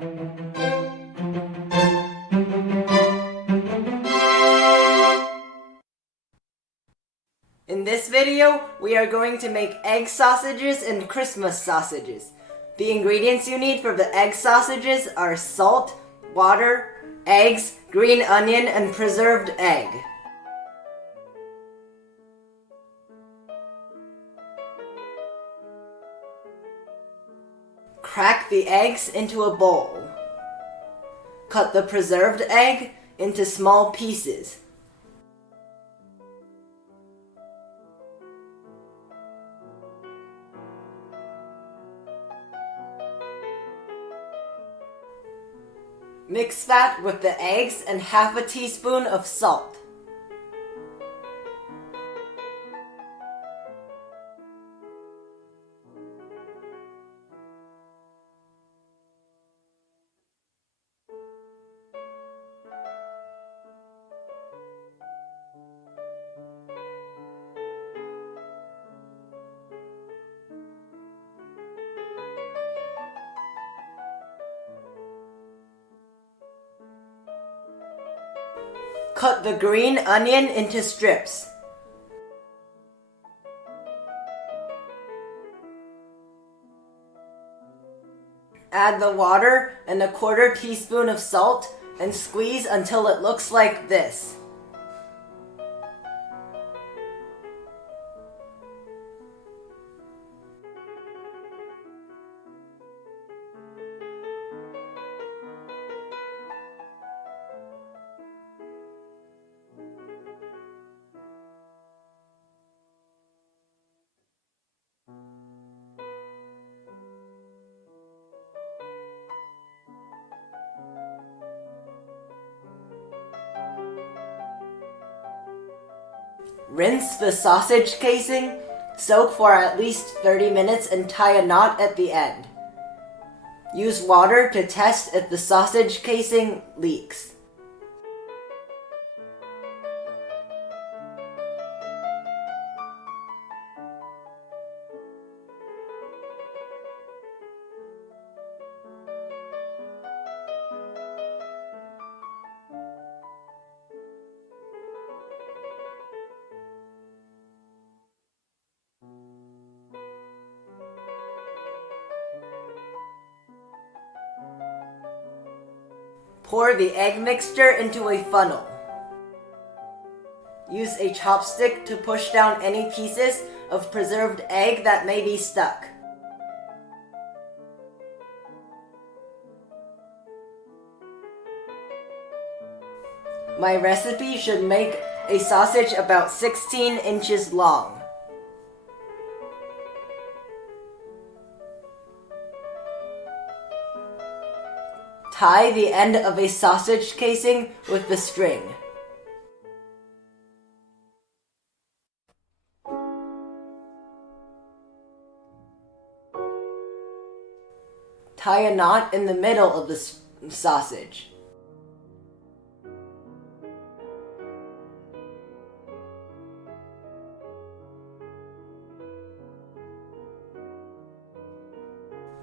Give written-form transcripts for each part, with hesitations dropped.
In this video, we are going to make egg sausages and Christmas sausages. The ingredients you need for the egg sausages are salt, water, eggs, green onion, and preserved egg. Crack the eggs into a bowl. Cut the preserved egg into small pieces. Mix that with the eggs and half a teaspoon of salt. Cut the green onion into strips. Add the water and a quarter teaspoon of salt and squeeze until it looks like this. Rinse the sausage casing, soak for at least 30 minutes and tie a knot at the end. Use water to test if the sausage casing leaks. Pour the egg mixture into a funnel. Use a chopstick to push down any pieces of preserved egg that may be stuck. My recipe should make a sausage about 16 inches long. Tie the end of a sausage casing with the string. Tie a knot in the middle of the sausage.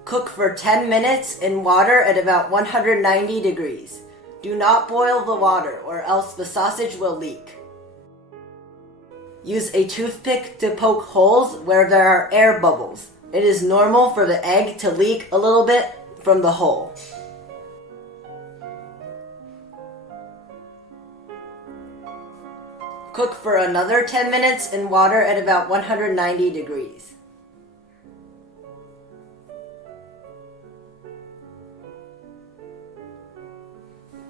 Cook for 10 minutes in water at about 190 degrees. Do not boil the water or else the sausage will leak. Use a toothpick to poke holes where there are air bubbles. It is normal for the egg to leak a little bit from the hole. Cook for another 10 minutes in water at about 190 degrees.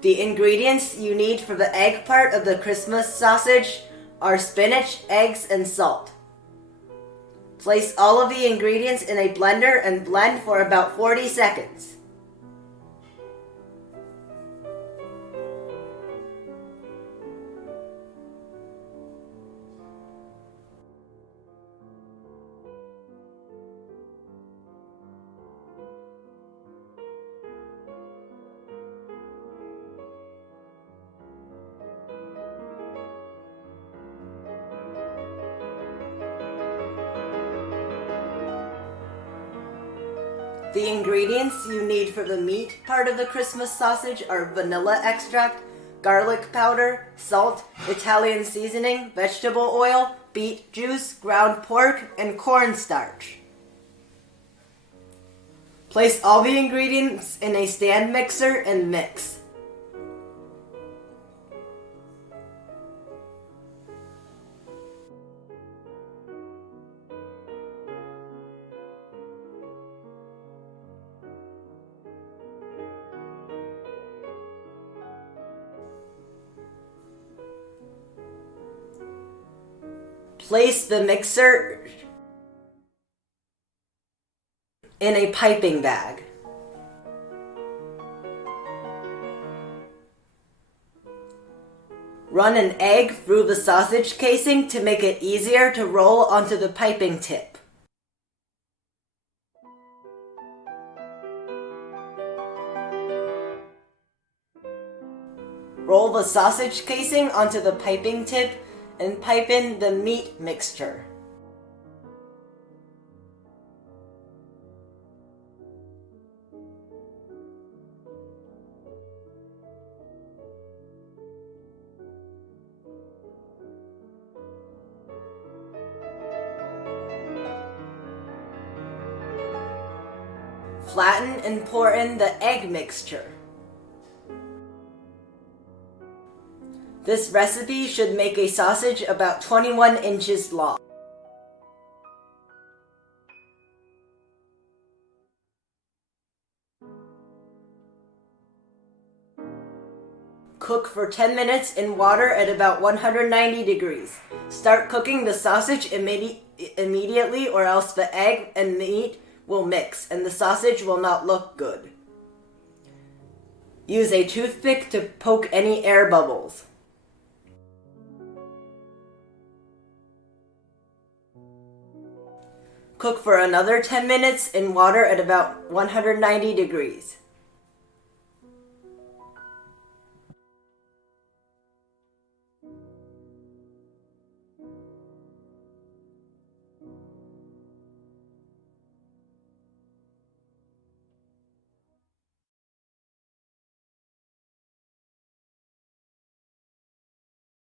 The ingredients you need for the egg part of the Christmas sausage are spinach, eggs, and salt. Place all of the ingredients in a blender and blend for about 40 seconds. The ingredients you need for the meat part of the Christmas sausage are vanilla extract, garlic powder, salt, Italian seasoning, vegetable oil, beet juice, ground pork, and cornstarch. Place all the ingredients in a stand mixer and mix. Place the mixer in a piping bag. Run an egg through the sausage casing to make it easier to roll onto the piping tip. Roll the sausage casing onto the piping tip and pipe in the meat mixture. Flatten and pour in the egg mixture. This recipe should make a sausage about 21 inches long. Cook for 10 minutes in water at about 190 degrees. Start cooking the sausage immediately or else the egg and meat will mix and the sausage will not look good. Use a toothpick to poke any air bubbles. Cook for another 10 minutes in water at about 190 degrees.